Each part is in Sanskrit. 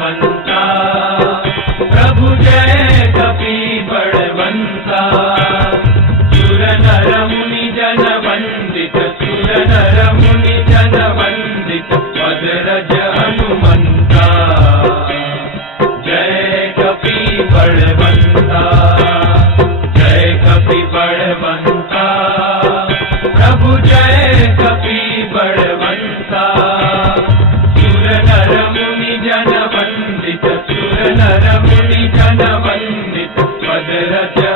மண் Dera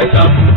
Jamaica.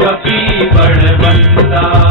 कपी बड़ बंदा।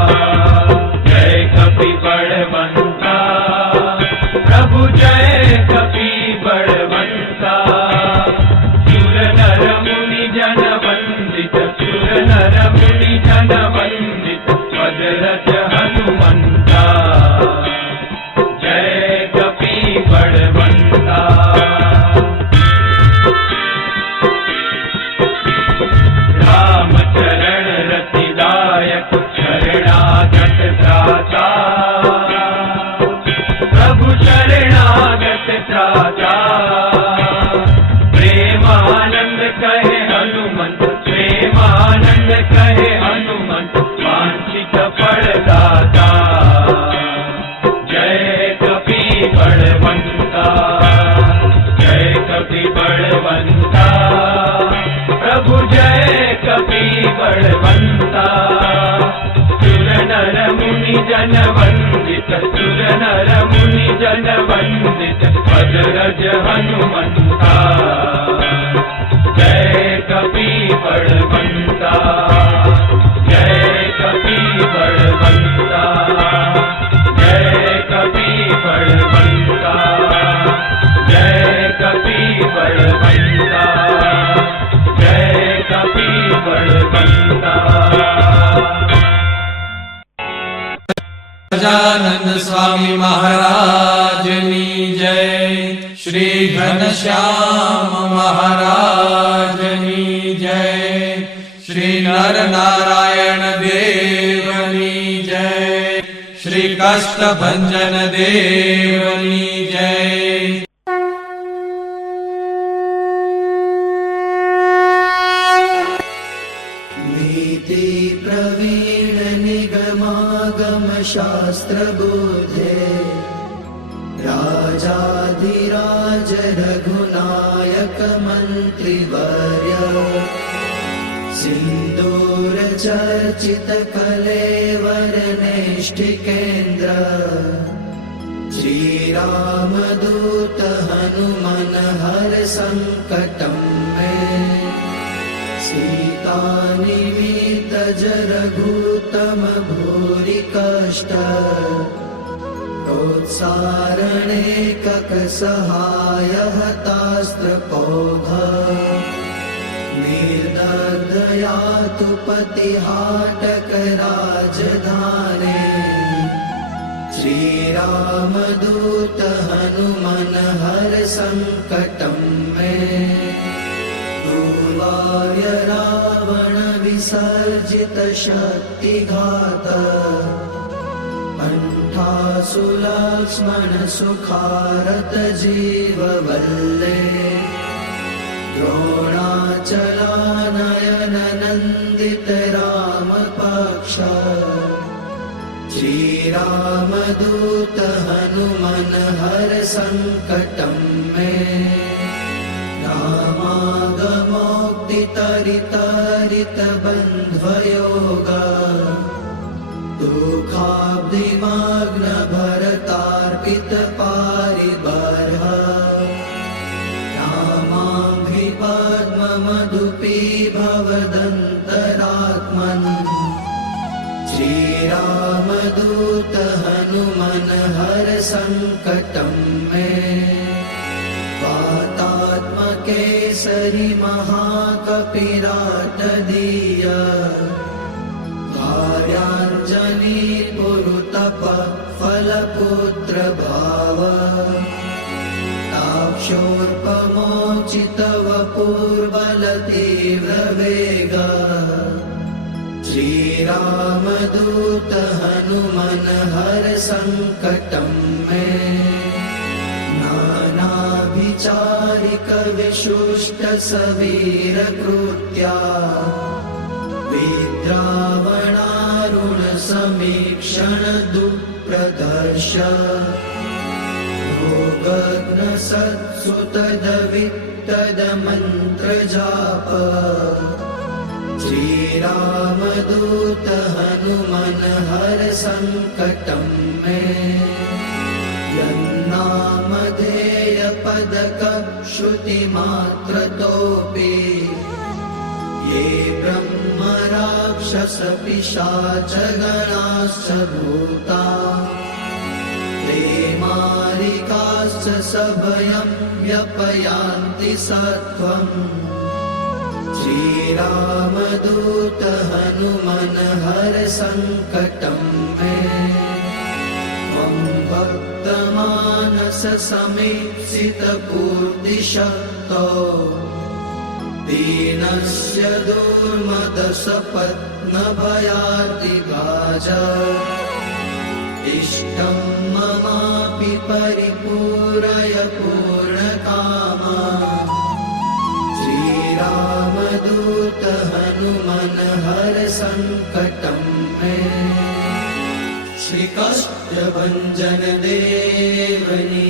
జన వందిత సుర నర ముని జన వందిత పద రజ హనుమంతా జయ కపి పడవంతా జయ కపి పడవంతా జయ కపి పడవంతా జయ కపి పడవంతా ગજાનંદ સ્વામી મહારાજની જય શ્રી ઘનશ્યામ મહારાજની જય શ્રી નર નારાયણ દેવની જય શ્રી કષ્ટભંજન દેવની शास्त्रबुद्धे राजाधिराज रघुनायकमन्त्रिवर्य सिन्दूरचर्चितकलेवरनेष्ठिकेन्द्र श्रीरामदूत हनुमन हर सङ्कटं मे सीतानिमितजरघूतम भूरि कष्ट प्रोत्सारणे ककसहाय हतास्त्रपौध निर्दया तु पतिहाटकराजधाने श्रीरामदूत हनुमन हर सङ्कटं मे रावण विसर्जित शक्तिघात कण्ठासु लक्ष्मण सुखारत जीववल्ले द्रोणाचलानयन नन्दित रामपक्ष श्रीरामदूत हनुमन हर सङ्कटं मे। रामागमोक्तितरितरित बन्ध्वयोग दुःखाब्धिमाग्न भरतार्पित पारिबर्ह रामाङ्घ्रि पद्ममधुपी भवदन्तरात्मन् श्रीरामदूत हनुमन हर सङ्कटं मे वातात्मकेसरि महाकपिराटदीय कार्याञ्जनी पुरुतप भाव ताक्षोर्पमोचितव पूर्वलतीव्रवेग श्रीरामदूत हनुमन हर सङ्कटं मे नानाभिचारिक विशुष्ट सवीरकृत्या विद्रावणारुण समीक्षण दुःप्रदर्श हनुमन हर सङ्कटं मे। यन्नामधेय पदक श्रुतिमात्रतोऽपि ये ब्रह्म राक्षस पिशाच गणाश्च भूता ते मारिकाश्च सभयं व्यपयान्ति सत्त्वम् श्रीरामदूत हनुमन हर सङ्कटं मे। त्वं भक्तमानस समीप्सितपूर्तिशक्तो दीनस्य दुर्मदसपत्नभयातिभाज इष्टं ममापि परिपूरय पूर्णकामा। श्रीरामदूत हनुमन हर सङ्कटं मे भक्त भंजन देवनी